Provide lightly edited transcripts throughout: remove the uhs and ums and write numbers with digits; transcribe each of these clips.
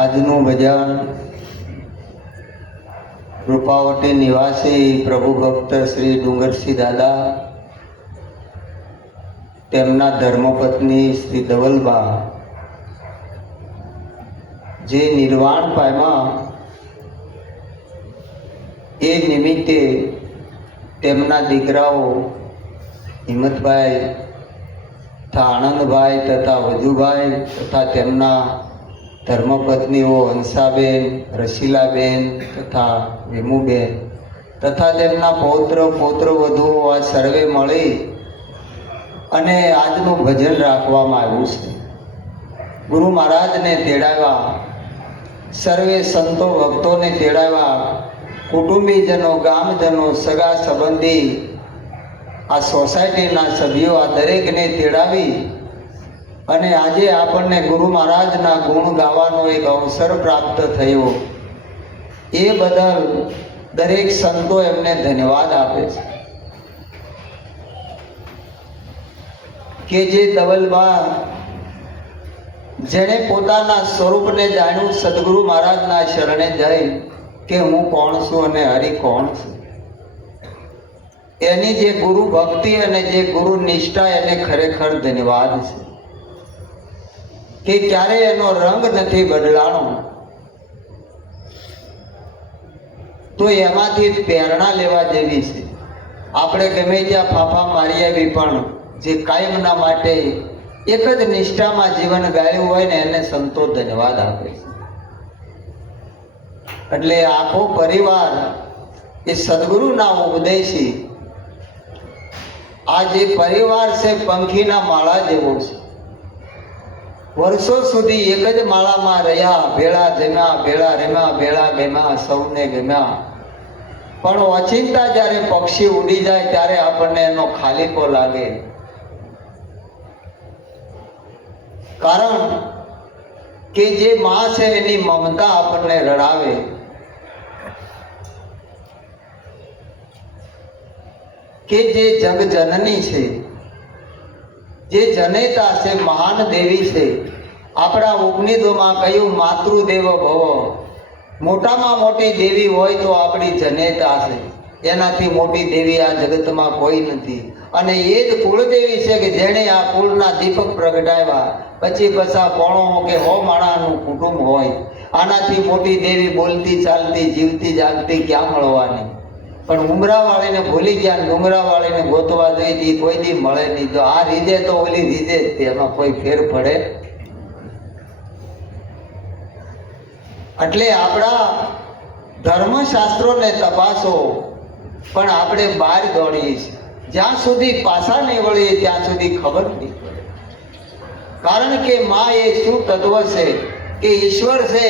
આજનું ભજન રૂપાવટી નિવાસી પ્રભુ ભક્ત શ્રી ડુંગરસિંહ દાદા, તેમના ધર્મપત્ની શ્રી ધવલબા જે નિર્વાણ પામ્યા એ નિમિત્તે તેમના દીકરાઓ હિંમતભાઈ તથા આનંદભાઈ તથા વજુભાઈ તથા તેમના ધર્મપત્નીઓ હંસાબેન, રસીલાબેન તથા વિમુબેન તથા તેમના પૌત્ર વધુઓ આ સર્વે મળી અને આજનું ભજન રાખવામાં આવ્યું છે. ગુરુ મહારાજને તેડાવ્યા, સર્વે સંતો ભક્તોને તેડાવ્યા, કુટુંબીજનો, ગામજનો, સગા સંબંધી, આ સોસાયટીના સભ્યો, આ દરેકને તેડાવી અને આજે આપણને ગુરુ મહારાજના ગુણ ગાવાનો એક અવસર પ્રાપ્ત થયો. એ બદલ દરેક સંતો એમને ધન્યવાદ આપે છે કે જે ધવલબા જેણે પોતાના સ્વરૂપને જાણ્યું, સદગુરુ મહારાજના શરણે જઈ કે હું કોણ છું અને હરિ કોણ છું, એની જે ગુરુ ભક્તિ અને જે ગુરુ નિષ્ઠા એને ખરેખર ધન્યવાદ છે કે ક્યારે એનો રંગ નથી બદલાણો. તો એમાંથી પ્રેરણા લેવા જેવી છે. આપણે ગમે ત્યાં ફાફા મારી આવી પણ જે કાયમના માટે એક જ નિષ્ઠામાં જીવન ગાળ્યું હોય ને એને સંતો ધન્યવાદ આપે છે. એટલે આખો પરિવાર એ સદગુરુના ઉપદેશી, આ જે પરિવાર છે પંખીના માળા જેવો છે. વર્ષો સુધી એક જ માળામાં રહ્યા, ભેળા જમ્યા, ભેળા રમ્યા, ભેળા ગમ્યા, સૌને ગમ્યા. પણ ઓચિંતા જ્યારે પક્ષી ઉડી જાય ત્યારે આપણને એનો ખાલીપો લાગે. કારણ કે જે માં છે એની મમતા આપણને રડાવે. કે જે જગ જનની છે, જે જનેતા છે, મહાન દેવી છે. આપણા ઉપનિષદોમાં કહ્યું માતૃદેવ ભવ. મોટામાં મોટી દેવી હોય તો આપણી જનેતા છે. એનાથી મોટી દેવી આ જગતમાં કોઈ નથી. અને એ જ કુળદેવી છે કે જેણે આ કુળના દીપક પ્રગટાવ્યા. પછી પછા પોણો કે 100 માણાનું કુટુંબ હોય. આનાથી મોટી દેવી બોલતી, ચાલતી, જીવતી, જાગતી ક્યાં મળવાની? પણ ઉમરાવાળીને ભૂલી ગયા, ડુંગરાવાળીને ગોતવા જઈ કોઈ દી મળે નહીં. તો આ રીજે તો ઓલી રીજે જ, એમાં કોઈ ફેર પડે. એટલે આપણા ધર્મશાસ્ત્રોને તપાસો, પણ આપણે બહાર દોડીએ છીએ. જ્યાં સુધી પાછા નહીં વળીએ ત્યાં સુધી ખબર નહીં પડે. કારણ કે માં એ શું તત્વ છે કે ઈશ્વર છે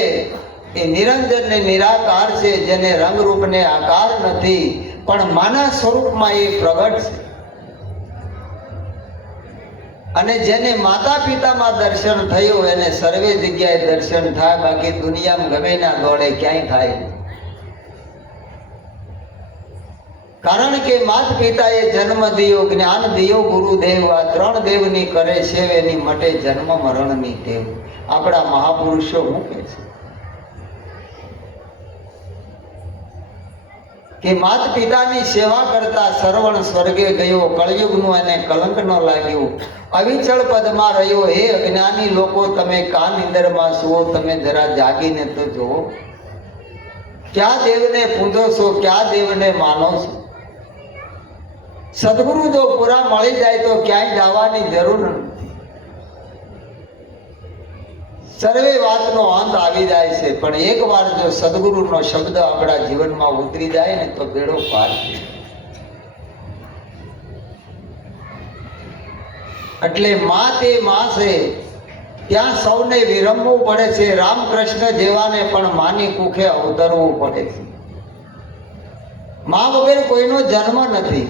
એ નિરંજન ને નિરાકાર છે, જેને રંગરૂપ ને આકાર નથી, પણ માના સ્વરૂપમાં એ પ્રગટ છે. અને જેને માતા પિતામાં દર્શન થયું એને સર્વે જગ્યાએ દર્શન થાય. બાકી દુનિયામાં ગમે ના દોડે ક્યાંય થાય. કારણ કે માત પિતાએ જન્મ દિયો, જ્ઞાન દિયો ગુરુદેવ. આ 3 દેવની કરે છે એની માટે જન્મ મરણની ટેવ. આપણા મહાપુરુષો મૂકે છે કે માત પિતાની સેવા કરતા શ્રવણ સ્વર્ગે ગયો. કળયુગનું એને કલંક ન લાગ્યું. અવિચળ પદમાં રહ્યો. હે અજ્ઞાની લોકો, તમે કાન નિંદરમાં સુઓ, તમે જરા જાગીને તો જુઓ. ક્યાં દેવને પૂજો છો, ક્યાં દેવને માનો છો? સદગુરુ જો પૂરા મળી જાય તો ક્યાંય જવાની જરૂર નથી. સર્વે વાતનો અંત આવી જાય છે. પણ એકવાર જો સદગુરુનો શબ્દ આપણા જીવનમાં ઉતરી જાય ને તો બેડો પાર. એટલે માં તે માં છે, ત્યાં સૌને વિરમવું પડે છે. રામકૃષ્ણ જેવાને પણ માની કુખે અવતરવું પડે છે. માં વગર કોઈનો જન્મ નથી.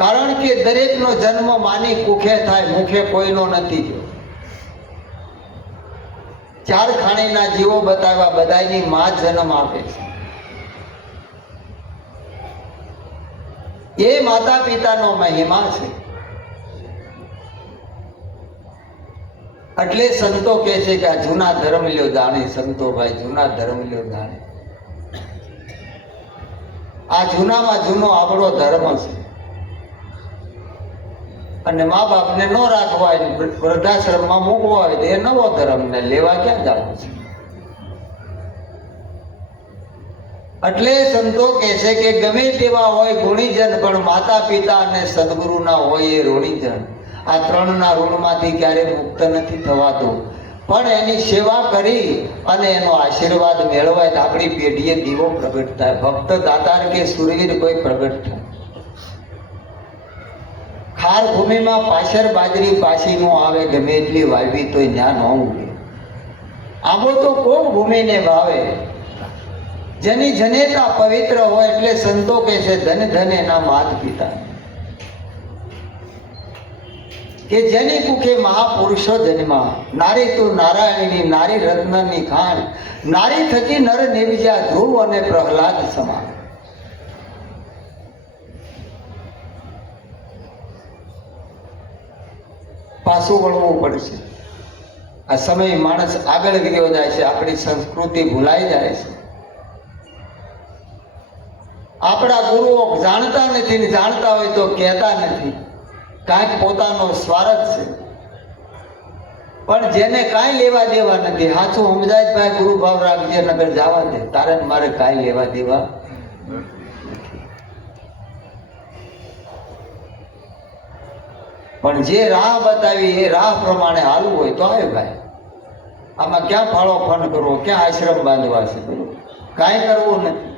કારણ કે દરેકનો જન્મ માની કુખે થાય, મુખે કોઈનો નથી. 4 ખાણીના જીવો બતાવ્યા, બધાની માં જન્મ આપે છે. એ માતા પિતાનો મહિમા છે. એટલે સંતો કહે છે કે આ જૂના ધર્મ લ્યો જાણે, સંતો ભાઈ જૂના ધર્મ લ્યો જાણે. આ જૂનામાં જૂનો આપણો ધર્મ છે. અને મા બાપને ન રાખવા હોય, વૃદ્ધાશ્રમમાં મૂકવા હોય તો એ નવો ધર્મ ને લેવા ક્યાં જવું છે. એટલે સંતો કહે છે કે ગમે તેવા હોય ગુણીજન, પણ માતા પિતા અને સદગુરુના હોય એ ઋણીજન. આ ત્રણના ઋણમાંથી ક્યારેય મુક્ત નથી થવાતું. પણ એની સેવા કરી અને એનો આશીર્વાદ મેળવાય તો આપણી પેઢીએ દીવો પ્રગટ થાય. ભક્ત દાતાર કે સુરવીર કોઈ પ્રગટ થાય. ખાર ભૂમિમાં પાછળ બાજરી પાછી નો આવે, ગમે એટલી વાવી તોય ન્યા ન ઉગે. આંબો તો કોક ભૂમિને ભાવે, જેની જનેતા પવિત્ર હોય. એટલે સંતો કહે છે ધન ધન એના માત પિતા, કે જેની કુખે મહાપુરુષો જન્મા. નારી તું નારાયણની, નારી રત્નની ખાણ, નારી થકી નર નિવજ્યા ધ્રુવ અને પ્રહલાદ સમાન. પાછું વળવું પડશે. આ સમય માણસ આગળ ગયો જાય છે, આપણી સંસ્કૃતિ ભૂલાઈ જાય છે. આપણા ગુરુઓ જાણતા નથી ને જાણતા હોય તો કહેતા નથી. કાંઈક પોતાનો સ્વાર્થ છે. પણ જેને કાંઈ લેવા દેવા નથી, સાચું સમજાય ભાઈ ગુરુ ભાવ રાખજે, નગર જવા દે, તારે મારે કાંઈ લેવા દેવા. પણ જે રાહ બતાવી એ રાહ પ્રમાણે હાલવું હોય તો આવે ભાઈ. આમાં ક્યાં ફાળો ફંડ કરવો, ક્યાં આશ્રમ બાંધવા છે, કાંઈ કરવું નથી.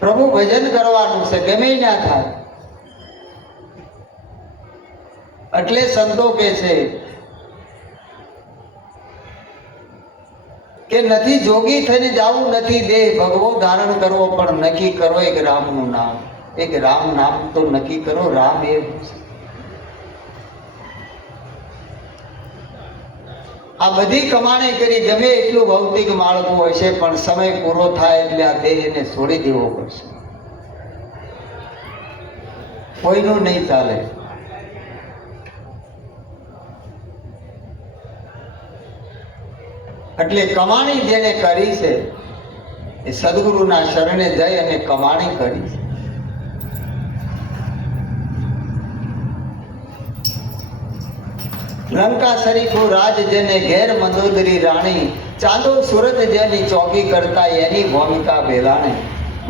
પ્રભુ ભજન કરવાનું છે, ગમે ના થાય. એટલે સંતો કહે છે કે નથી જોગી થઈને જાવું, નથી દેહ ભગવો ધારણ કરવો, પણ નક્કી કરો એક રામનું નામ. એક રામ નામ તો નક્કી કરો. રામ એ આ બધી કમાણી કરી ગમે એટલું ભૌતિક માળખું હોય છે, પણ સમય પૂરો થાય એટલે આ દેહને છોડી દેવો પડશે. કોઈનું નહીં ચાલે. એટલે કમાણી જેને કરી છે એ સદગુરુના શરણે જઈ અને કમાણી કરી છે. લંકા શરીફો રાજ જેને ઘેર મંદોદરી રાણી, ચાંદો સુરત જેની ચોકી કરતા એની ભૂમિકા ભેલાણી.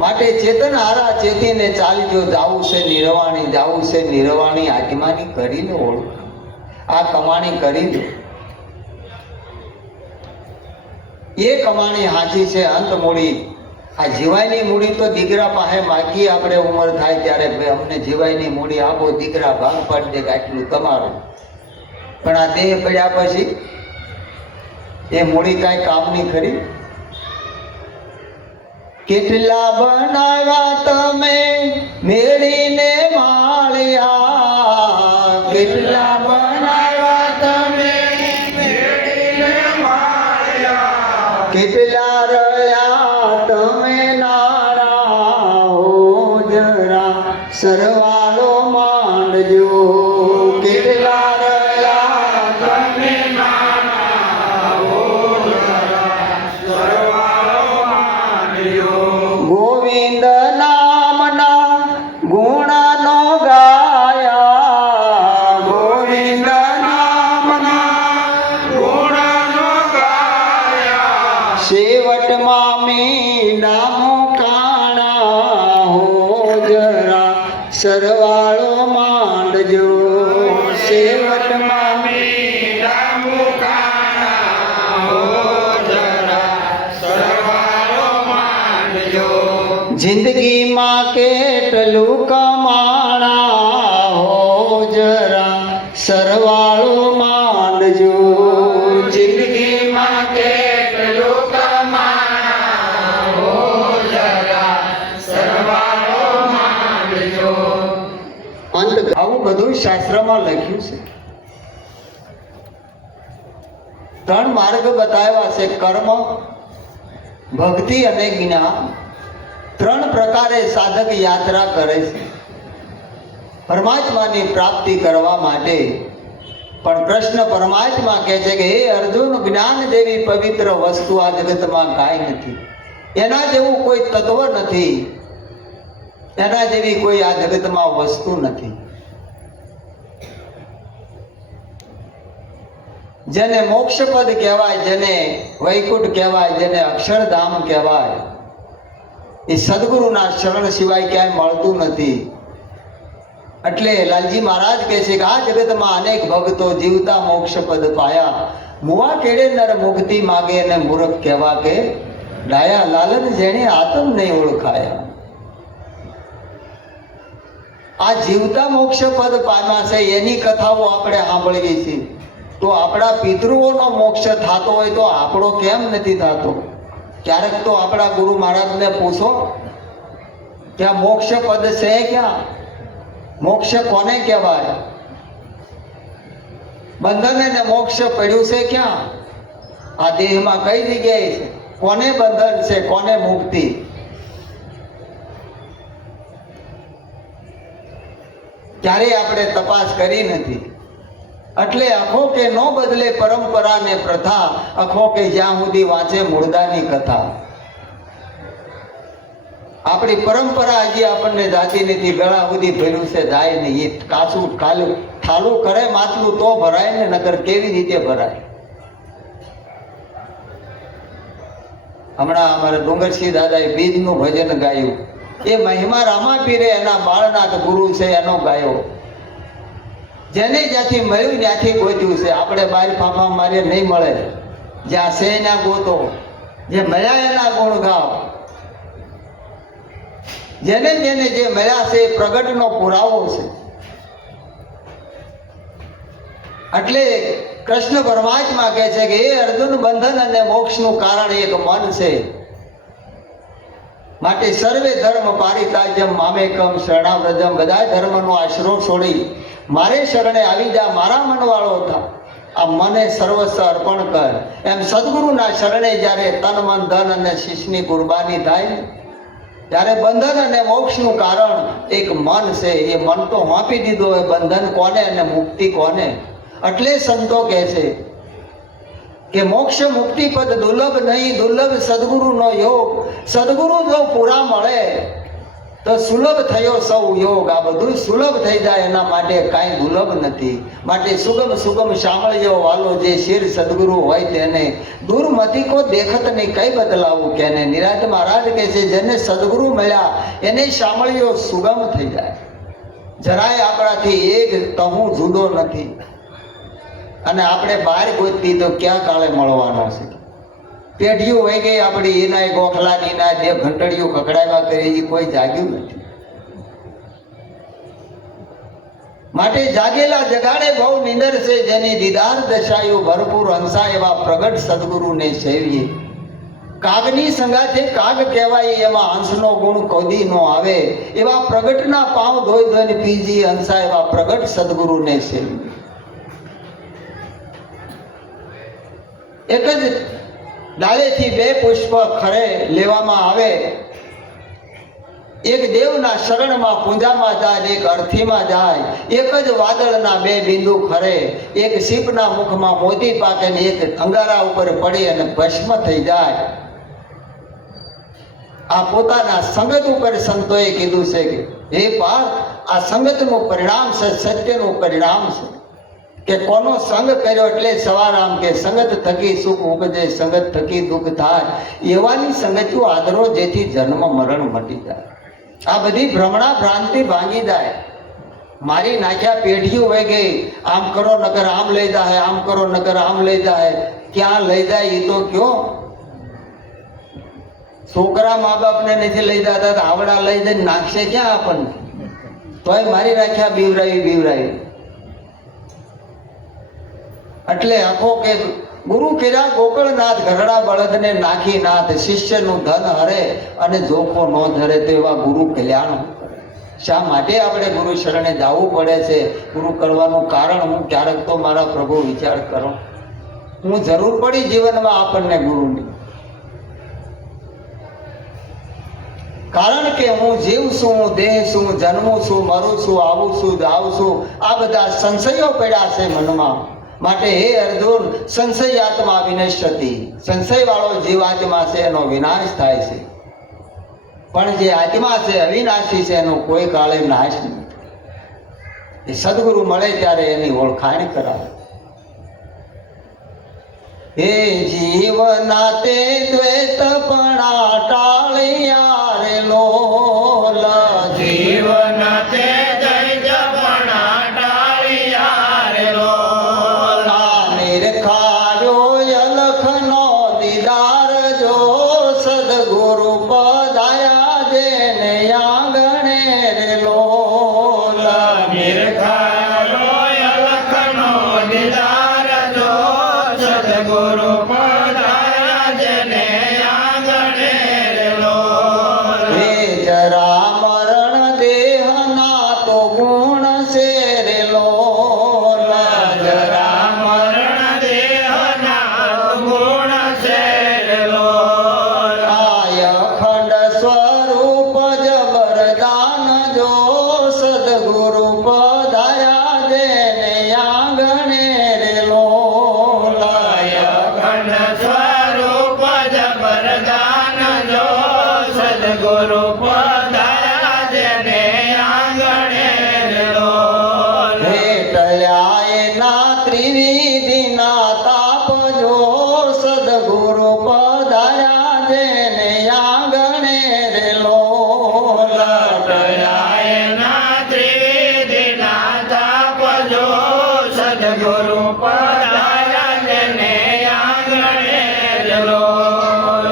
માટે ચેતન હારા ચેતીને ચાલજો, જાવું છે નિર્વાણી, જાવું છે નિર્વાણી. આત્માની કરી લો ઓળખ, આ કમાણી કરી દો. એ કમાણી હાચી છે અંત મૂડી. આ જીવાયની મૂડી તો દીકરા પાસે માગી આપણે ઉંમર થાય ત્યારે, ભાઈ અમને જીવાયની મૂડી આપો, દીકરા ભાગ પાડી દે કે આટલું તમારું. પણ આ દેહ પડ્યા પછી એ મૂડી કાંઈ કામની ખરી. કેટલા બનાવ્યા તમે મેળીને માળિયા, કેટલા બનાવ્યા તમે મેળીને માળિયા, કેટલા રહ્યા તમે નાણા. હો જરા સરવાળો માંડજો, કેટલા ગોવિંદ નામના ગુણનો ગાયા, ગોવિંદ નામના ગુણનો ગાયા. શેવટમાં મીંડા મુકાણા. હો જરા સરવાળો માંડજો, શેવટમાં મીંડા મુકાણા. હો જરા સરવાળો માંડજો. જિંદગીમાં કેટલું કમાણા. હો જરા સરવાળો માંડજો, જિંદગીમાં કેટલું કમાણા. હો જરા સરવાળો માંડજો. અંત આવું બધું શાસ્ત્રમાં લખ્યું છે. ત્રણ માર્ગ બતાવ્યા છે: કર્મ, ભક્તિ અને જ્ઞાન. ત્રણ પ્રકારે સાધક યાત્રા કરે છે. પરમાત્માની પ્રાપ્તિ કરવા માટે પણ કૃષ્ણ પરમાત્મા કહે છે કે હે અર્જુન, જ્ઞાન જેવી પવિત્ર વસ્તુ આ જગતમાં કાંઈ નથી. એના જેવું કોઈ તત્વ નથી, એના જેવી કોઈ આ જગતમાં વસ્તુ નથી. જેને મોક્ષપદ કહેવાય, જેને વૈકુંઠ કહેવાય, જેને અક્ષરધામ કહેવાય, એ સદગુરુના શરણ સિવાય ક્યાંય મળતું નથી. એટલે લાલજી મહારાજ કહે છે કે આ જગતમાં અનેક ભક્તો જીવતા મોક્ષપદ પાયા, મુવા કેડે નર મુક્તિ માગે અને મૂર્ખ કહેવા કે ડાયા, લાલન જેણે આતમ નહીં ઓળખાયા. આ જીવતા મોક્ષપદ પામ્યા છે એની કથાઓ આપણે સાંભળીએ છીએ. તો આપણા પિતૃઓનો મોક્ષ થતો હોય તો આપણો કેમ નથી થતો? ક્યારેક તો આપણા ગુરુ મહારાજને પૂછો કે આ મોક્ષ પદ છે ક્યાં? મોક્ષ કોને કહેવાય? બંધન અને મોક્ષ પડ્યું છે ક્યાં? આ દેહમાં કઈ જગ્યાએ છે? કોને બંધન છે, કોને મુક્તિ? ક્યારેય આપણે તપાસ કરી નથી. એટલે અખો કે નો બદલે પરંપરા ને પ્રથા, અખો કે જ્યાં સુધી વાંચે મૂળદાની કથા. આપણી પરંપરા હજી આપણને જાતી નથી. ગળા સુધી ભર્યું છે, જાય નહીં. એ કાચું ઠાલું કરે માટલું તો ભરાય ને, નકર કેવી રીતે ભરાય? હમણાં અમારા ડુંગરસિંહ દાદાએ બીજનું ભજન ગાયું. એ મહિમા રામાપીરે એના બાળનાથ ગુરુ છે એનો ગાયો. જેને જ્યાંથી મળ્યું ત્યાંથી ગોત્યું છે. આપણે બહાર ફાફા મારીએ નહીં મળે. જ્યાં છે એના ગોતો, જે મળ્યા એના ગુણ ગાઓ. જેને જેને જે મળ્યા છે એ પ્રગટનો પુરાવો છે. એટલે કૃષ્ણ પરમાત્મા કહે છે કે એ અર્જુન, બંધન અને મોક્ષનું કારણ એક મન છે. માટે સર્વે ધર્મ પારિતાજ્યમ મામેકમ શરણાવ્રજમ, બધા ધર્મનો આશરો છોડી મારે શરણે આવી જા, મારા મનવાળો થા. આ મને સર્વસ્વ અર્પણ કર. એમ સદગુરુના શરણે જ્યારે તન મન ધન અને શિષ્યની કુરબાની થાય, ત્યારે બંધન અને મોક્ષનું કારણ એક મન છે. એ મન તો વાપી દીધો હોય. બંધન કોને અને મુક્તિ કોને? એટલે સંતો કહે છે કે મોક્ષ મુક્તિ પદ દુર્લભ નહીં, દુર્લભ સદગુરુનો યોગ. સદગુરુ જો પૂરા મળે તો સુલભ થયો સૌ યોગ. આ બધું સુલભ થઈ જાય, એના માટે કાંઈ દુર્લભ નથી. માટે સુગમ સુગમ સાંભળ્યો વાલો, જે શિર સદગુરુ હોય તેને દૂરમતી કો દેખત નહીં, કઈ બદલાવું કેને. નિરાજ મહારાજ કહે છે જેને સદગુરુ મળ્યા એને સાંભળ્યો સુગમ થઈ જાય. જરાય આપણાથી એક તહું જુદો નથી. અને આપણે બહાર ગોતતી તો ક્યાં કાળે મળવાનો છે? પેઢીઓ વહી ગઈ આપણી, એના ગોખલાની ના જે ઘંટડીઓ ખકડાવ્યા કરી, એ કોઈ જાગ્યું નથી. માટે જાગેલા જગાડે બહુ નિંદર છે, જેની દીદાર દશાયું ભરપૂર હંસા, એવા પ્રગટ સદગુરુને સેવીએ. કાગની સંગાથે કાગ કહેવાય, એમાં હંસનો ગુણ કોદી નો આવે. એવા પ્રગટના પાવ ધોઈ ધોઈને પીજી હંસા, એવા પ્રગટ સદગુરુને સેવીએ. એક જ ડાળેથી બે પુષ્પ ખરે લેવામાં આવે. એક દેવના શરણમાં પૂંજામાં જાય, એક અર્થીમાં જાય. એક જ વાદળના બે બિંદુ ખરે. એક શીપના મુખમાં મોતી પાકે ને એક અંગારા ઉપર પડી અને ભસ્મ થઈ જાય. આ પોતાના સંગત ઉપર સંતોએ કીધું છે કે હે પાર્થ, આ સંગતનું પરિણામ છે, સત્યનું પરિણામ છે. કે કોનો સંગ કર્યો એટલે સવારામ કે સંગત થકી સુખ ઉપજે, સંગત થકી દુઃખ થાય. એવાની સંગતિઓ આદરો, જેથી જન્મ મરણ મટી જાય. આ બધી ભ્રમણા ભ્રાંતિ ભાંગી જાય. મારી નાખ્યા પેઢીઓ વહી ગઈ. આમ કરો નકર આમ લઈ જાય, આમ કરો નકર આમ લઈ જાય. ક્યાં લઈ જાય એ તો કયો? છોકરા મા બાપને નથી લઈ જતા, આવડા લઈ જઈને નાખશે ક્યાં આપણને? તોય મારી નાખ્યા બીવરાવી. એટલે આખો કે ગુરુ કર્યા ગોકળનાથ, ઘરડા બળદને નાખી નાથ. શિષ્યનું ધન હરે અને જોખો ન ધરે, તો એવા ગુરુ કલ્યાણ. શા માટે આપણે ગુરુ શરણે જવું પડે છે? ગુરુ કરવાનું કારણ હું ક્યારેક તો મારા પ્રભુ વિચાર કરો. હું જરૂર પડી જીવનમાં આપણને ગુરુની. કારણ કે હું જીવ છું, હું દેહ છું, જન્મું છું, મરું છું, આવું છું, જાઉં છું, આ બધા સંશયો પડ્યા છે મનમાં. માટે હે અર્જુન, સંશયાત્મા વિનશ્યતિ, સંશય વાળો જીવ આત્મા છે એનો વિનાશ થાય છે, પણ જે આત્મા છે અવિનાશી છે એનો કોઈ કાળે નાશ નથી. એ સદગુરુ મળે ત્યારે એની ઓળખાણ કરાવે. હે જીવના તે દ્વૈતપણા ટાળ્યા રે લોલ, જીવના તે દ્વૈતપણા ટાળ્યા રે લોલ. નિરખાર્યો અલખનો દીદાર જો સદગુરુ પધાયા જેને આંગણે રે લોલ. નિરખારો અલખનો દીદાર જો સદગુરુ પધાયા જેને આંગણે રે લોલ. હે જરા મરણ દેહના તો ગુણ છે રે લોલ. જરા મરણ દેહના ગુણ છે રે લોલ. આય અખંડ સ્વરૂપ જબરદાન જો સદગુરુ પધાયા જેને આંગણે રે લોલ. અખંડ સ્વરૂપ જબરદાન જો સદગુરુ પધાયા જેને આંગણે રે લોલ. હે ટળ્યા એના ત્રિવિધિના તાપ જો સદગુરુ પધાયા જેને આંગણે રે લોલ. ટળાયના ત્રિવિધિના તાપ જો સદગુરુ પધાયા જેને આંગણે રે લોલ.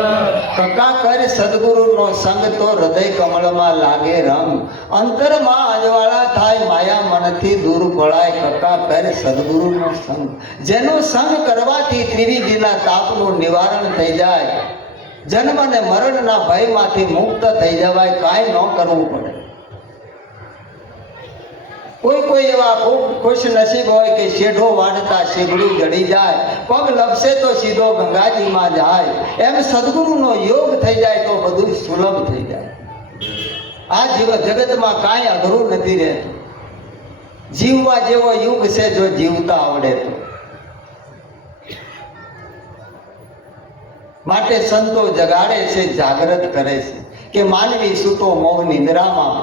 કકા કર સદગુરુનો સંગ તો હૃદય કમળમાં લાગે રંગ, અંતરમાં અજવાળા થાય માયા મનથી દૂર પળાય. કકા કર સદગુરુનો સંગ, જેનો સંગ કરવાથી ત્રિવિધિના તાપનું નિવારણ થઈ જાય, જન્મ અને મરણના ભયમાંથી મુક્ત થઈ જવાય, કાંઈ ન કરવું પડે. કોઈ એવા ખૂબ ખુશ નસીબ હોય કે શેઢો વાળતા શેગડું જડી જાય, પગ લપસે તો સીધો ગંગાજીમાં જાય. એમ સદગુરુનો યોગ થઈ જાય તો બધું સુલભ થઈ જાય. આ જગતમાં કાંઈ અઘરું નથી રહેતું. જીવવા જેવો યુગ છે જો જીવતા આવડે તો. માટે સંતો જગાડે છે, જાગૃત કરે છે કે માનવી સૂતો મોહ નિંદ્રામાં.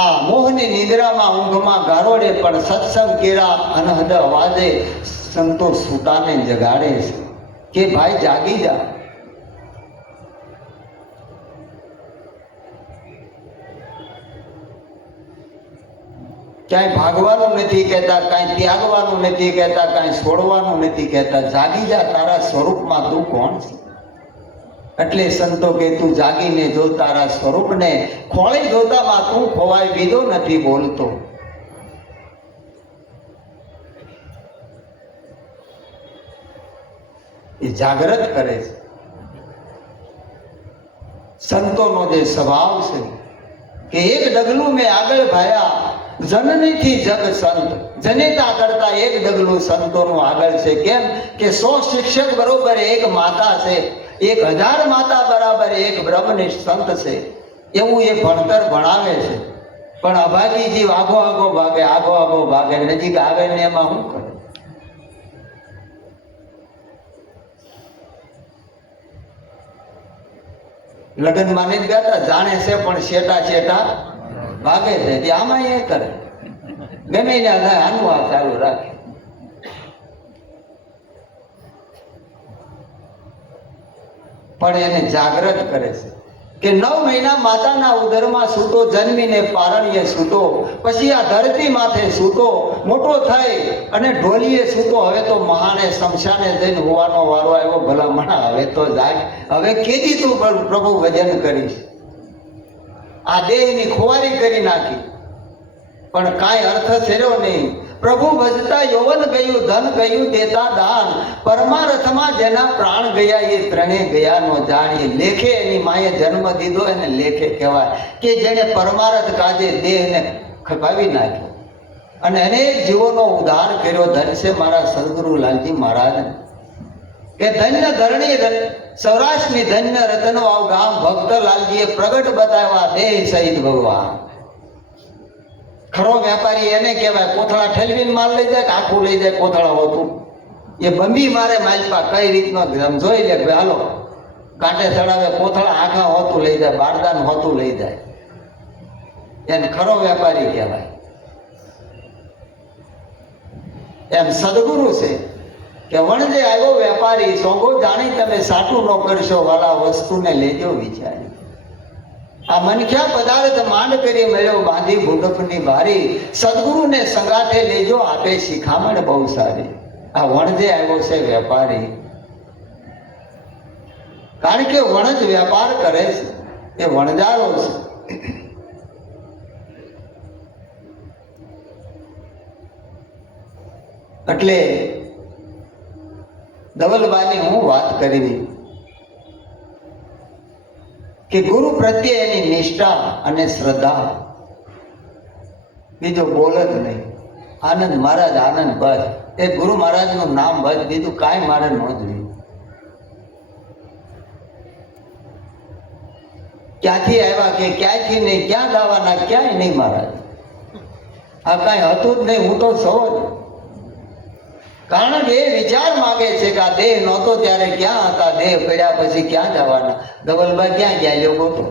આ મોહની નિંદ્રામાં ઊંઘમાં ગારોડે, પણ સત્સંગ કેરા અનહદ અવાજે સંતો સૂતાને જગાડે છે કે ભાઈ જાગી જા. ક્યાંય ભાગવાનું નથી કહેતા, કાંઈ ત્યાગવાનું નથી કહેતા, કાંઈ છોડવાનું નથી કહેતા. જાગી જા, તારા સ્વરૂપમાં તું કોણ છે. એટલે સંતો કે તું જાગીને જો તારા સ્વરૂપને, ખોળી જોતામાં તું ખોવાય બીજો નથી બોલતો. એ જાગૃત કરે છે. સંતોનો જે સ્વભાવ છે કે એક ડગલું મેં આગળ ભાયા, જનનીથી જગ સંત, જનેતા કરતા એક ડગલું સંતોનું આગળ છે. કેમ કે 100 શિક્ષક બરોબર એક માતા છે, 1000 માતા બરાબર એક બ્રહ્મનિષ્ઠ સંત છે. એવું એ ભણતર ભણાવે છે. પણ અભાગી જીવ આગો ભાગે, નજીક આવે ને એમાં શું કરે? લગ્ન માં નથી ગાતા, જાણે છે પણ શેટા ભાગે છે. આમાં એ કરે, ગમે ત્યાં આનું આ ચાલુ રાખે. પણ એને જાગૃત કરે છે કે 9 મહિના માતાના ઉદરમાં સૂતો, જન્મીને પારણીએ સૂતો, પછી આ ધરતી માથે સૂતો, મોટો થઈ અને ઢોલીએ સૂતો. હવે તો મહાને શમશાને જઈને હોવાનો વારો આવ્યો. ભલામણા હવે તો જાય, હવે કેદી તું પ્રભુ ભજન કરીશ. આ દેહની ખુવારી કરી નાખી, પણ કાંઈ અર્થ થયો નહીં. પ્રભુ ભજતા યૌવન ગયું, ધન ગયું દેતા દાન, પરમાર્થમાં જેના પ્રાણ ગયા એ ત્રણે ગયા નો જાણ. એ લેખે એની માએ જન્મ દીધો એને લેખે કહેવાય કે જેને પરમાર્થ કાજે દેહને ખપાવી નાખ્યો અને અનેક જીવોનો ઉદ્ધાર કર્યો. ધન છે મારા સદગુરુ લાલજી મહારાજ. કે ધન્ય ધરણી સૌરાષ્ટ્રની ધન્ય રતનો આવ ગામ ભક્તલાલજીએ પ્રગટ બતાવ્યા દેહ સહિત ભગવાન. ખરો વેપારી એને કહેવાય કોથળા ઠેલવીને માલ લઈ જાય કે આખું લઈ જાય કોથળા હોતું. એ બંબી મારે માલપા કઈ રીતનો જોઈ લે કે હાલો કાંટે ચડાવે કોથળા આખા હોતું લઈ જાય, બારદાન હોતું લઈ જાય. એને ખરો વેપારી કહેવાય. એમ સદગુરુ છે કે વણજે આવ્યો વેપારી સોંગો જાણી તમે સાટું ન કરશો વાલા વસ્તુને લેજો વિચારી. આ મનખ્યા પદાર્થ માંડ કરી મળ્યો બાંધી ભૂડપની ભારી, સદગુરુને સંગાથે લેજો આપે શિખામણ બહુ સારી. આ વણજે આવ્યો છે વેપારી, કારણ કે વણજ વેપાર કરે છે, એ વણજારો છે. એટલે ધવલબાની હું વાત કરી કે ગુરુ પ્રત્યે એની નિષ્ઠા અને શ્રદ્ધા, બીજો બોલ જ નહીં. આનંદ મહારાજ આનંદ બસ, એ ગુરુ મહારાજનું નામ બસ, બીજું કાંઈ મારે ન જોયું. ક્યાંથી આવ્યા કે ક્યાંથી નહીં, ક્યાં જવાના ક્યાંય નહીં મહારાજ. આ કાંઈ હતું જ નહીં, હું તો સૌ જ. કારણ કે એ વિચાર માગે છે કે આ દેહ નહોતો ત્યારે ક્યાં હતા, દેહ પડ્યા પછી ક્યાં જવાના. ધવલભાઈ ક્યાં ગયા લોકો તો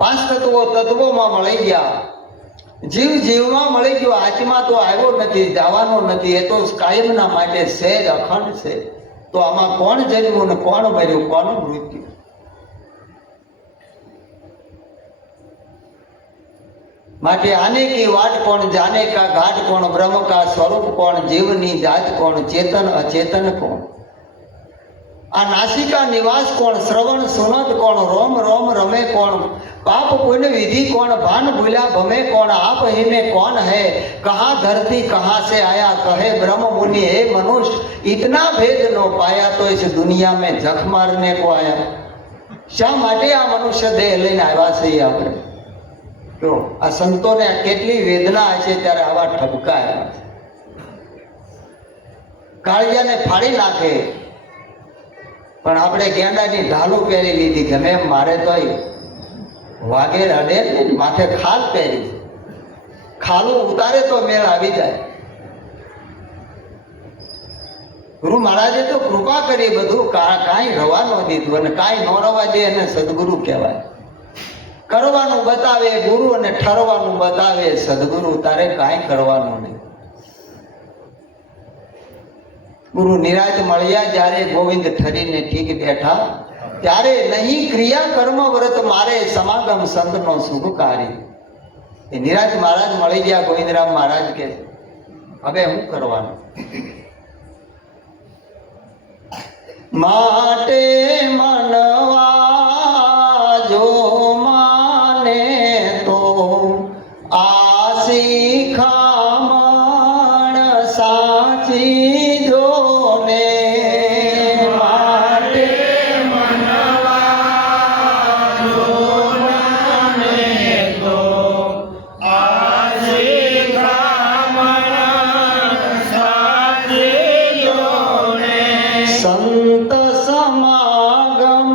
પાંચ તત્વોમાં મળી ગયા, જીવ જીવમાં મળી ગયો, આત્મા તો આવ્યો નથી, જવાનો નથી, એ તો કાયમના માટે છે જ, અખંડ છે. તો આમાં કોણ જન્મ્યું ને કોણ મર્યું, કોનું મૃત્યુ? માટે આને કી વાટ કોણ, જાને કા ઘાટ કોણ, બ્રહ્મ કા સ્વરૂપ કોણ, જીવની જાત કોણ, ચેતન અચેતન કોણ? આ નાસિકા નિવાસ કોણ, શ્રવણ સુનત કોણ, રોમ રોમ રમે કોણ, પાપ પુण्य विधि कौन, भान भूला भमे कौन, आप ही में कौन है, कहाँ धरती कहाँ से आया, कहे ब्रह्म मुनि हे मनुष्य, इतना भेद नो पाया तो इस दुनिया में जख मारने को आया. શા માટે આ મનુષ્ય દેહ લઈને આવ્યા છે આપણે? તો આ સંતોને કેટલી વેદના હશે ત્યારે આવા ઠપકા આવ્યા છે. કાળિયાને ફાડી નાખે પણ આપણે ગેંડાની ઢાલું પહેરી લીધી, ગમે એમ મારે તોય વાગે રડે માથે ખાલ પહેરી, ખાલું ઉતારે તો મેળ આવી જાય. ગુરુ મહારાજે તો કૃપા કરી, બધું કાંઈ રવા ન દીધું, અને કાંઈ ન રવા દે એને સદગુરુ કહેવાય. કરવાનું બતાવે ગુરુ અને ઠરવાનું બતાવે સદગુરુ, તારે કાંઈ કરવાનું નહીં. ગુરુ નિરાજ મળ્યા જ્યારે ગોવિંદ ઠરીને ઠીક બેઠા, ત્યારે નહીં ક્રિયા કર્મ વ્રત મારે, સમાગમ સંતનો સુખકારી. એ નિરાજ મહારાજ મળી ગયા, ગોવિંદરામ મહારાજ કે હવે શું કરવાનું? માટે મનવા જો માને તો આ શિખામણ સાચી જો ને, સંત સમાગમ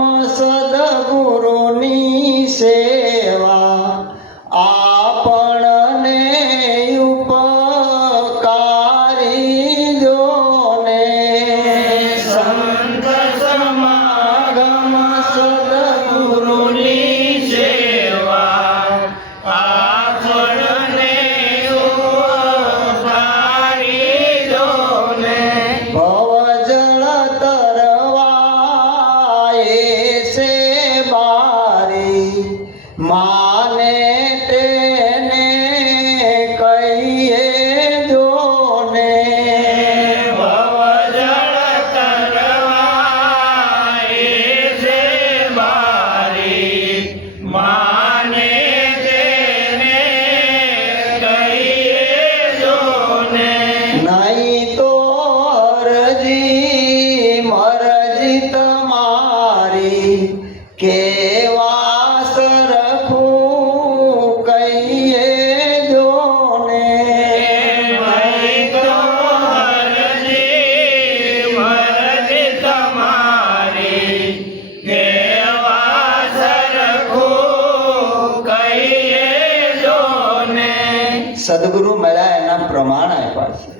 સદગુરુ મળ્યા એના પ્રમાણ આપ્યા છે.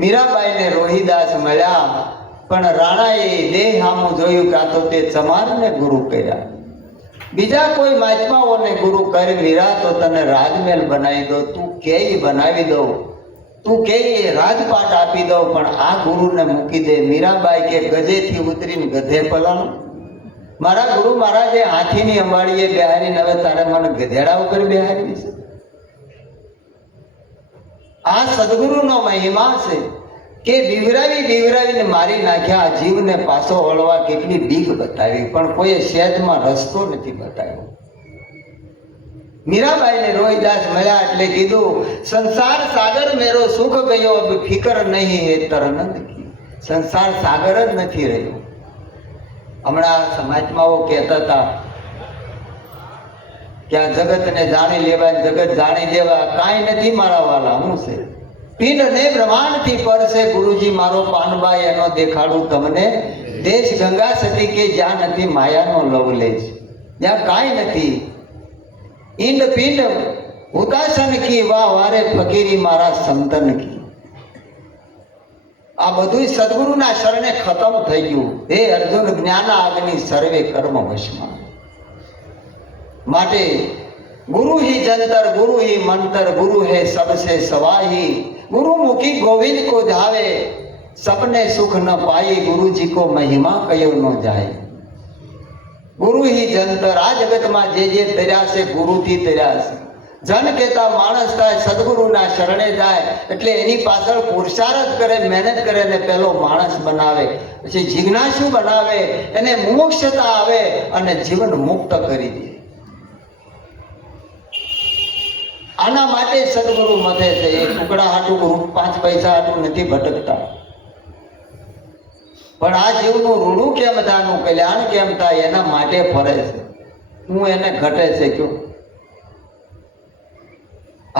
મીરાબાઈને રોહિદાસ મળ્યા, પણ રાણાએ દેહ સામું જોયું કે આ તો તે ચમારને ગુરુ કર્યા. બીજા કોઈ મહાત્માઓને ગુરુ કરી, મીરા તો તને રાજમહેલ બનાવી દો, તું કે બનાવી દો, તું કે રાજપાટ આપી દો, પણ આ ગુરુને મૂકી દે. મીરાબાઈ કે ગજેથી ઉતરીને ગધે પલાણું. મારા ગુરુ મહારાજે હાથીની અંબાડીએ બેહારીને હવે તારે મને ગધેડા ઉપર બેહારી છે. આ સદગુરુનો મહિમા છે કે બીવરાવીને મારી નાખ્યા. જીવને પાછો વળવા કેટલી બીક બતાવી, પણ કોઈએ સહેજમાં રસ્તો નથી બતાવ્યો. મીરાબાઈને રોહિદાસ મળ્યા એટલે કીધું, સંસાર સાગર મેરો સુખ ગયો, અબ ફિકર નહીં હે તરનંદ કી. સંસાર સાગર જ નથી રહ્યો. હમણાં સમાજમાં કહેતા હતા કે આ જગતને જાણી લેવા, જગત જાણી લેવા કાંઈ નથી મારા વાલા. હું છે પિંડ ને બ્રહ્માંડ થી પર છે, ગુરુજી મારો પાનબાઈ એનો દેખાડું તમને. દેશ ગંગા સતી કે જ્યાં નથી માયાનો લવલેજ, જ્યાં કાંઈ નથી. ઈંડ પિંડ હુતાશન કી વાહ વારે ફકીરી મારા સંતન કી. આ બધું સદગુરુના શરણે ખતમ થઈ ગયું. હે અર્જુન જ્ઞાન આગની સર્વે કર્મ વશમાં. માટે गुरु ही जंतर गुरु ही मंत्र गुरु है सबसे सवाही गुरु मुखी गोविंद को धावे सपने सुख न पाई गुरु जी को महिमा कयो न जाए. गुरु ही जंतर आ जगत में जे तर्या से गुरु थी तर्या से. जन कहता माणस थाय सदगुरुना शरणे जाए એટલે એની પાછળ પુરુષાર્થ કરે, મહેનત કરે ને પેલો માણસ બનાવે, પછી જિજ્ઞાસુ બનાવે, એને મુમુક્ષતા આવે અને જીવન મુક્ત કરી દે. આના માટે સદગુરુ મથે છે. એ ટુકડા હાટું 5 પૈસા હાટું નથી ભટકતા, પણ આ જીવનું રૂડું કેમ થાનું, કલ્યાણ કેમ થાય એના માટે ફરે છે. હું એને ઘટે છે કયો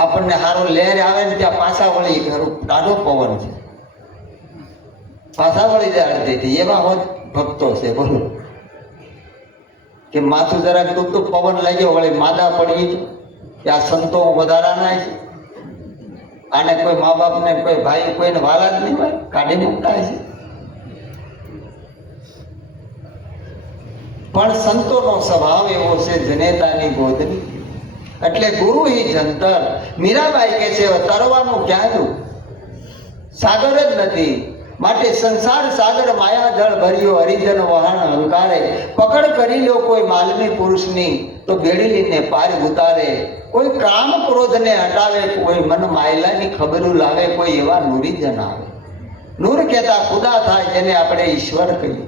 આપણને સારો લહેર આવે ને ત્યાં પાછા વળી ખરું ટાઢો પવન છે, પાછા વળી જાય અડધેથી. એવા હોત ભક્તો છે. બોલો કે માથું જરાક દુખતું પવન લાગ્યો વળી માદા પડી કે આ સંતો વધારાના છે, આને કોઈ મા બાપ ને કોઈ ભાઈ કોઈને વાલા જ નહીં હોય, કાઢી મૂકતા છે. પણ સંતોનો સ્વભાવ એવો છે જનેતાની ગોદની. એટલે ગુરુ હિ જંતર. મીરાબાઈ કે છે તરવાનું ક્યાં છું, સાગર જ નથી. માટે સંસાર સાગર માયા જળ ભર્યો, હરિજન વહાણ અહંકારે. પકડ કરી લો કોઈ માલની પુરુષની તો બેડી લઈને પાર ઉતારે. કોઈ કામ ક્રોધ ને હટાવે, કોઈ મન માયલાની ખબરું લાવે, કોઈ એવા નૂરીજન આવે. નૂર કહેતા ખુદા થાય, જેને આપણે ઈશ્વર કહીએ,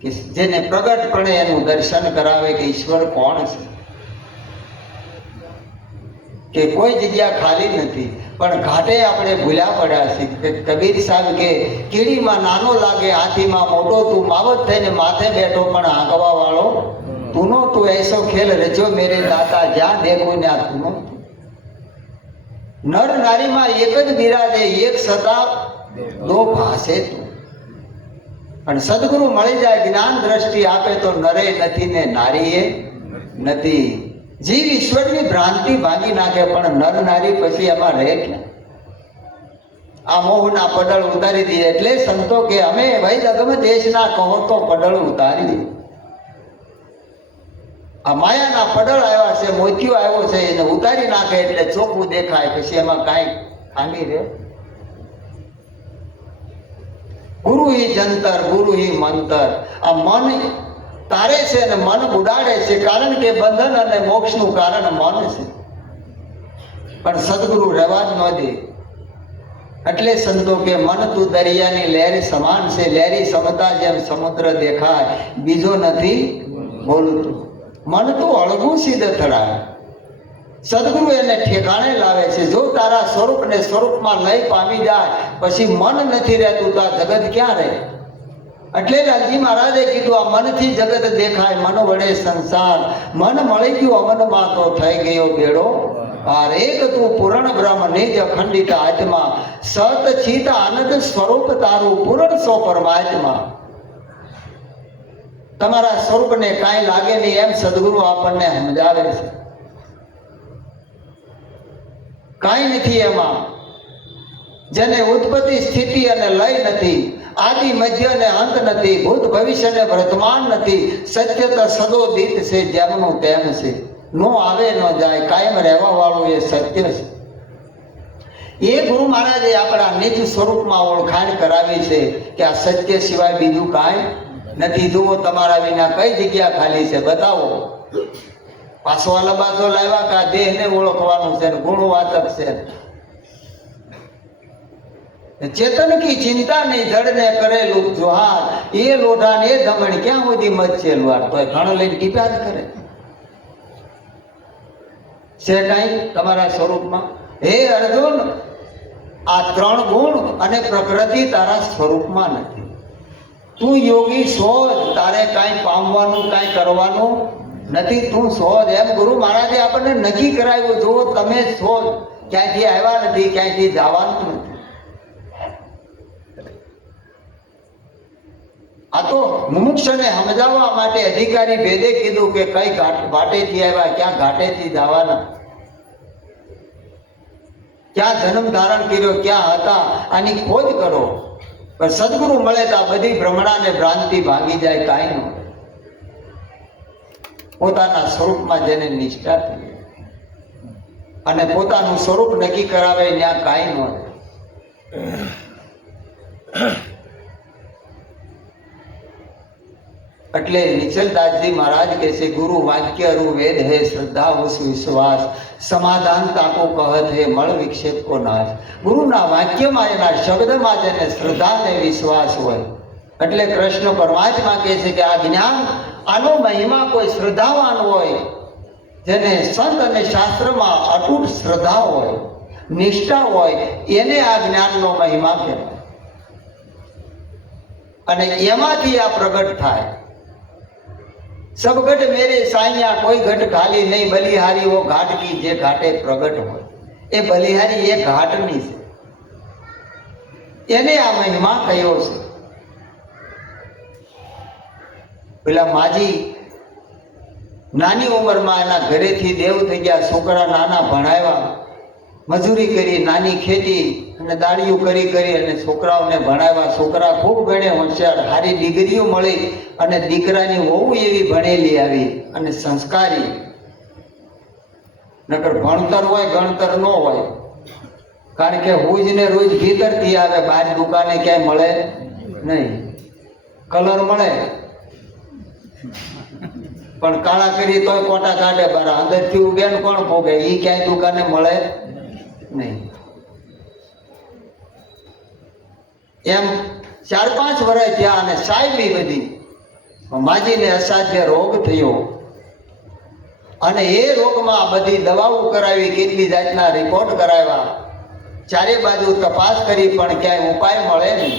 કે જેને પ્રગટપણે એનું દર્શન કરાવે કે ઈશ્વર કોણ છે. કે કોઈ જગ્યા ખાલી નથી. પણ ઘાટે આપણે ભૂલ્યા પડ્યા છીએ. કબીર સાહેબ કે કીડીમાં નાનો લાગે, હાથીમાં મોટો, તું માવત થઈને માથે બેઠો પણ હાંકવા વાળો તુનો. તું એસો ખેલ રચ્યો મેરે દાતા, જ્યાં દેખું ને આ તુનો. નર નારીમાં એક જ બિરાજે, એક સતા દો ભાસે તું. અને સદગુરુ મળી જાય, જ્ઞાન દ્રષ્ટિ આપે તો નરે નથી ને નારીએ નથી. જીવ ઈશ્વરની ભ્રાંતિ ભાંગી નાખે, પણ નર નારી પછી એમાં રહે ક્યાં? આ મોહના પડળ ઉતારી દે. એટલે સંતો કે અમે ભાઈ અગમ દેશના કહો તો પડળ ઉતારી દે. આ માયાના પડળ આવ્યા છે, મોતિયો આવ્યો છે, એને ઉતારી નાખે એટલે ચોખ્ખું દેખાય, પછી એમાં કાંઈ ખામી રહે. ગુરુ હિ જંતર ગુરુ હિ મંતર. આ મન તારે છે અને મન ઉડાડે છે, કારણ કે બંધન અને મોક્ષનું કારણ મન છે. પણ સદગુરુ રહેવા જ ન દે. એટલે સંતો કે મન તું દરિયાની લહેર સમાન છે, લહેરી સમતા જેમ સમુદ્ર દેખાય, બીજો નથી બોલતું. મન તું અળગું સિદ્ધ થડાવે. સદગુરુ એને ઠેકાણે લાવે છે. જો તારા સ્વરૂપને સ્વરૂપમાં લઈ પામી જાય પછી મન નથી રહેતું તો આ જગત ક્યાં રહે? એટલે લાલજી મહારાજે કીધું આ મનથી જગત દેખાય, મન વડે સંસાર. મન મળી ગયું અમનમાં તો થઈ ગયો બેડો પાર. એક તું પૂર્ણ બ્રહ્મ નિજ અખંડિત આત્મા, સત ચિત આનંદ સ્વરૂપ તારું પૂર્ણ સો પરમાત્મા. તમારા સ્વરૂપને કાંઈ લાગે નહીં એમ સદગુરુ આપણને સમજાવે છે. કાંઈ નથી એમાં. જેને ઉત્પત્તિ સ્થિતિ અને લય નથી, આદિ મધ્ય ને અંત નથી, ભૂત ભવિષ્ય ને વર્તમાન નથી, સત્ય તો સદોદિત છે, જેમનું તેમ છે, નો આવે ન જાય, કાયમ રહેવા વાળું એ સત્ય છે. એ ગુરુ મહારાજે આપણા નિજ સ્વરૂપમાં ઓળખાણ કરાવી છે કે આ સત્ય સિવાય બીજું કાંઈ નથી. જુઓ તમારા વિના કઈ જગ્યા ખાલી છે, બતાવો. પાછો લબાસો લાવ્યા કે આ દેહને ઓળખવાનું છે, ગુણવાચક છે. ચેતન કી ચિંતા નહીં, જડને કરેલું જોહાર, એ લોઢા ને ધમણ ક્યાં સુધી મત છે લુહાર, તો ઘણો લઈને ટીપ્યા જ કરે છે કાંઈ તમારા સ્વરૂપમાં. હે અર્જુન, આ 3 ગુણ અને પ્રકૃતિ તારા સ્વરૂપમાં નથી. તું યોગી શોધ, તારે કાંઈ પામવાનું કાંઈ કરવાનું નથી, તું શોધ. એમ ગુરુ મહારાજે આપણને નક્કી કરાવ્યું. જુઓ તમે શોધ, ક્યાંયથી આવ્યા નથી, ક્યાંયથી જવાનું નથી. આ તો મુમુક્ષને સમજાવવા માટે અધિકારી ભેદે કીધું કે કઈ ઘાટેથી આવ્યા, ક્યાં ઘાટેથી જવાના, ક્યાં જન્મ ધારણ કર્યો, ક્યાં હતા, આની ખોજ કરો. પણ સદગુરુ મળે તો આ બધી ભ્રમણા ને ભ્રાંતિ ભાગી જાય. કાંઈ ન પોતાના સ્વરૂપમાં જેને નિષ્ઠા થઈ અને પોતાનું સ્વરૂપ નક્કી કરાવે ત્યાં કાંઈ ન. એટલે નિચલદાસજી મહારાજ કહે છે, ગુરુ વાક્ય રુ વેદ હે, શ્રદ્ધા ઉસ વિશ્વાસ, સમાધાન તાકો કહત હે, મળ વિક્ષેપ કો નાશ. ગુરુના વાક્યમાં, એના શબ્દમાં જેને શ્રદ્ધા ને વિશ્વાસ હોય, એટલે કૃષ્ણ પરમાત્મા કહે છે કે આ જ્ઞાન, આનો મહિમા કોઈ શ્રદ્ધાવાન હોય, જેને સંત અને શાસ્ત્રમાં અતૂટ શ્રદ્ધા હોય, નિષ્ઠા હોય, એને આ જ્ઞાનનો મહિમા કહેવાય. અને એમાંથી આ પ્રગટ થાય. सब घट मेरे साइया, कोई घट खाली नहीं, बलिहारी वो घाट की जे घाटे प्रगट हो. ए बलिहारी ये घाट नहीं से, એને આ મહિમા કયો છે. પેલા માજી નાની ઉંમરમાં એના ઘરેથી દેવ થઈ ગયા, છોકરા નાના ભણાવ્યા, મજૂરી કરી, નાની ખેતી અને દાડિયું કરી કરી અને છોકરાઓને ભણાવ્યા. છોકરા ખૂબ ભણે, હોશિયાર, સારી ડિગ્રીઓ મળી અને દીકરાની વહુ એવી ભણેલી આવી અને સંસ્કારી. નકર ભણતર હોય ગણતર ન હોય, કારણ કે રોજ ને રોજ ભીતરથી આવે, બહાર દુકાને ક્યાંય મળે નહીં. કલર મળે પણ કાળા કરી તોય કોટા કાઢે, બાર અંદરથી ઉગેન કોણ ભોગે, એ ક્યાંય દુકાને મળે નહીં. એમ 4-5 વર્ષ થયા અને સાહેબી બધી માજીને અસાધ્ય રોગ થયો અને એ રોગમાં બધી દવાઓ કરાવી, કેટલી જાતના રિપોર્ટ કરાવ્યા, ચારે બાજુ તપાસ કરી, પણ ક્યાંય ઉપાય મળે નહીં.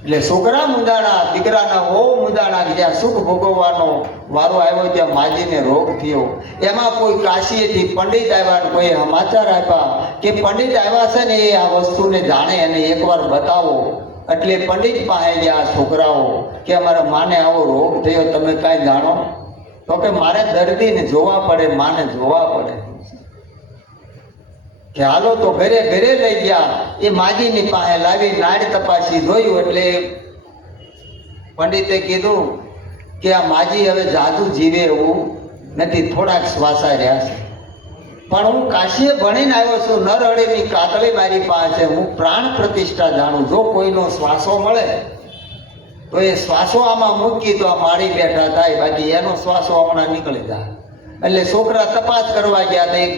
એટલે છોકરા મુંદાણા, દીકરાના બહુ મુંદાણા, જ્યાં સુખ ભોગવવાનો વારો આવ્યો ત્યાં માજીને રોગ થયો. એમાં કોઈ કાશીએથી પંડિત આવ્યા, કોઈ સમાચાર આપ્યા કે પંડિત આવ્યા છે ને, એ આ વસ્તુને જાણે અને એકવાર બતાવો. એટલે પંડિત પાસે ગયા છોકરાઓ કે અમારા માને આવો રોગ થયો, તમે કાંઈ જાણો? તો કે મારે દર્દીને જોવા પડે, માને જોવા પડે. કે હાલો તો ઘરે ઘરે લઈ ગયા. એ માજીની પાસે લાવી નાડ તપાસી જોયું, એટલે પંડિતે કીધું કે આ માજી હવે જાદુ જીવે એવું નથી, થોડાક શ્વાસા રહ્યા છે. પણ હું કાશીએ ભણીને આવ્યો છું, નરહળીની કાતળી મારી પાસે, હું પ્રાણ પ્રતિષ્ઠા જાણું. જો કોઈનો શ્વાસો મળે તો એ શ્વાસો આમાં મૂકી તો આ મારી બેઠા થાય, બાકી એનો શ્વાસો હમણાં નીકળી જાય. એટલે છોકરા તપાસ કરવા ગયા. તો એક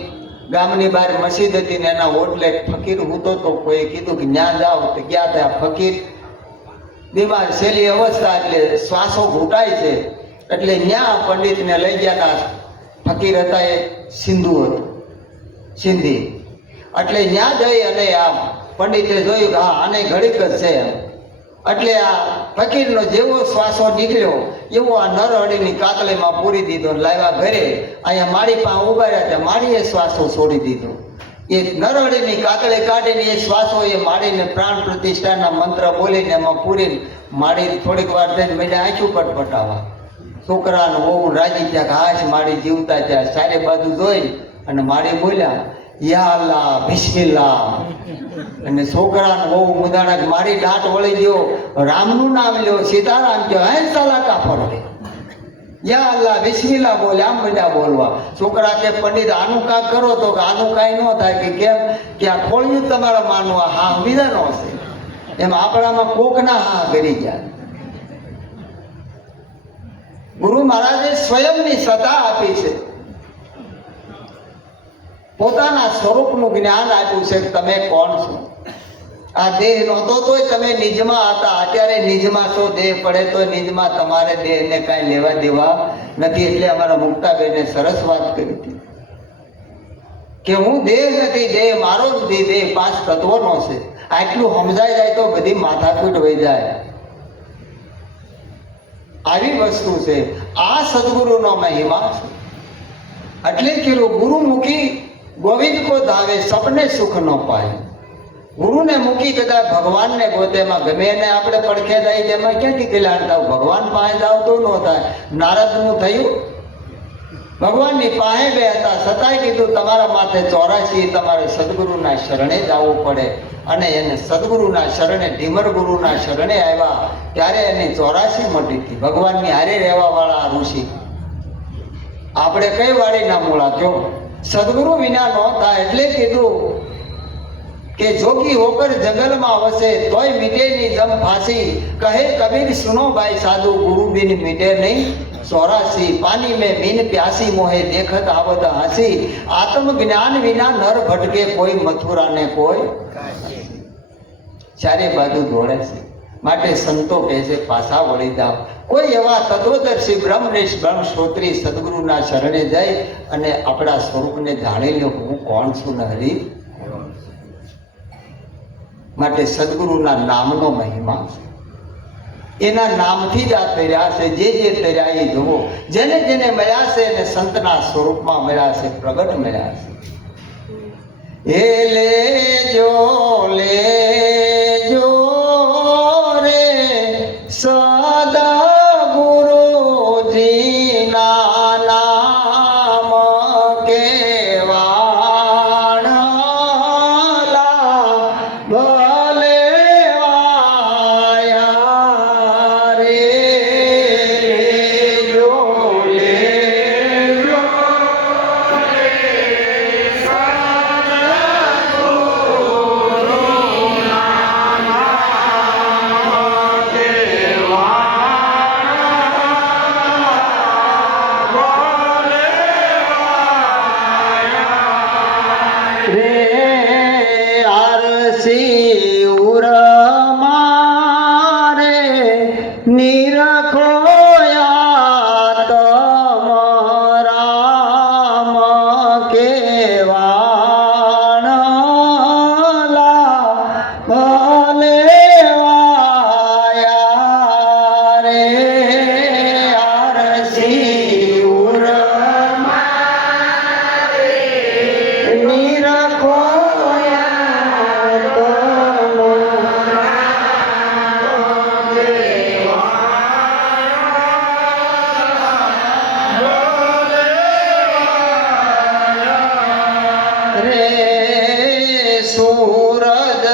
ગામની બહાર મસ્જિદ હતી ને એના ઓટલે ફકીર હતો, તો કોઈ કીધું કે ન્યા જાઓ. તો ગયા ત્યાં ફકીર બીમાર, છેલ્લી અવસ્થા, એટલે શ્વાસો ઘૂંટાય છે. એટલે ન્યા પંડિતને લઈ ગયા. ફકીર હતા એ સિંધુ હતો, સિંધી. એટલે ન્યા જઈ અને આ પંડિતે જોયું કે હા આને ઘડીક જ છે. એટલે આ ફકીરનો જેવો શ્વાસો નીકળ્યો એવો આ નરહળીની કાતળીમાં પૂરી દીધો, લાવ્યા ઘરે. અહીંયા માળી પાસે ઉભા રહ્યા ત્યાં માળીએ શ્વાસો છોડી દીધો. એ નરહળીની કાતળી કાઢીને એ શ્વાસો એ માળીને પ્રાણ પ્રતિષ્ઠાના મંત્ર બોલીને એમાં પૂરીને માળી થોડીક વાર થઈને મેળા આંખું પટપટાવા. છોકરાને બહુ રાજી થયા કે હાશ માળી જીવતા ત્યાં. ચારે બાજુ જોઈ અને માળી બોલ્યા યા અલ્લાહ બિસ્મિલ્લાહ. અને છોકરાને બહુ મુદાણક મારી દાંત વળી ગયો, રામનું નામ લ્યો, સીતારામ કયો, હે સાલા કાફર હે. યા અલ્લાહ બિસ્મિલ્લાહ બોલે, આમ બધા બોલવા. છોકરા કે પંડિત આનું કાંક કરો, તો કે આનું કાંઈ ન થાય. કે કેમ? કે આ ખોળ્યું તમારા માનવા હા વિધાનો હશે. એમ આપણામાં કોકના હા કરી ગયા. ગુરુ મહારાજે સ્વયંની સત્તા આપી છે, પોતાના સ્વરૂપનું જ્ઞાન આપ્યું છે કે તમે કોણ છો. આ દેહ નહોતો તોય તમે નિજમાં હતા, અત્યારે નિજમાં છો. દેહ પડે તો નિજમાં, તમારે દેહને કાંઈ લેવા દેવા નથી. એટલે અમારા મુક્તાબેને સરસ વાત કરી હતી કે હું દેહ નથી, દેહ મારો જ નથી, દેહ 5 તત્વોનો છે. આટલું સમજાઈ જાય તો બધી માથાકૂટ વહી જાય. આવી વસ્તુ છે. આ સદગુરુનો મહિમા છે. એટલે કીધું ગુરુ મૂકી ગોવિંદ કો ધાવે, સપને સુખ ન પાય. ગુરુને મૂકી કદાચ ભગવાનને ગોતેમાં ગમે એને આપણે પડખે જાય, તેમાં ક્યાંથી કલ્યાણ થાવ? ભગવાન પાસે જાવ તો ન થાય. નારદનું થયું, ભગવાનની પાસે બે હતા, છતાંય કીધું તમારા માથે 84, તમારે સદગુરુના શરણે જ આવવું પડે. અને એને સદગુરુના શરણે, ઢીમર ગુરુના શરણે આવ્યા ત્યારે એની 84 મટી હતી. ભગવાનની હારે રહેવા વાળા ઋષિ. આપણે કઈ વાડીના મૂળા કયો? સદગુરુ વિના ન થાય. એટલે કીધું કે જોગી હોકર જંગલમાં વસે, તોય મીટે ની જમ ફાંસી. કહે કબીર સુનો ભાઈ સાધુ, ગુરુ બિન મીટે નહીં 84. પાની में बिन प्यासी मोहे देखत आवत हंसी. आत्म ज्ञान विना नर भटके, કોઈ મથુરા ને કોઈ ચારે બાજુ દોડે છે. માટે સંતો કહે છે પાછા વળી જાઓ. કોઈ એવા તત્વદર્શી બ્રહ્મનિષ્ઠ બ્રહ્મશ્રોત્રી સદગુરુના શરણે જાય અને આપણા સ્વરૂપને જાણી લો, હું કોણ છું ને હરી. માટે સદગુરુના નામનો મહિમા છે. એના નામથી જ આ તર્યા છે. જે જે તર્યા એ જુઓ. જેને જેને મળ્યા છે એને સંતના સ્વરૂપમાં મળ્યા છે, પ્રગટ મળ્યા છે. એ લેજો લેજો રે સદગુરુજીના નામ કેવાળા ભલે વાયા રે. લેજો લેજો આરસી ઉરમારે નિરખોયા તમરામ કેવાણલા ભલે વાયા રે. આરસી ઉરમારે નિરખો રે. સૂરજ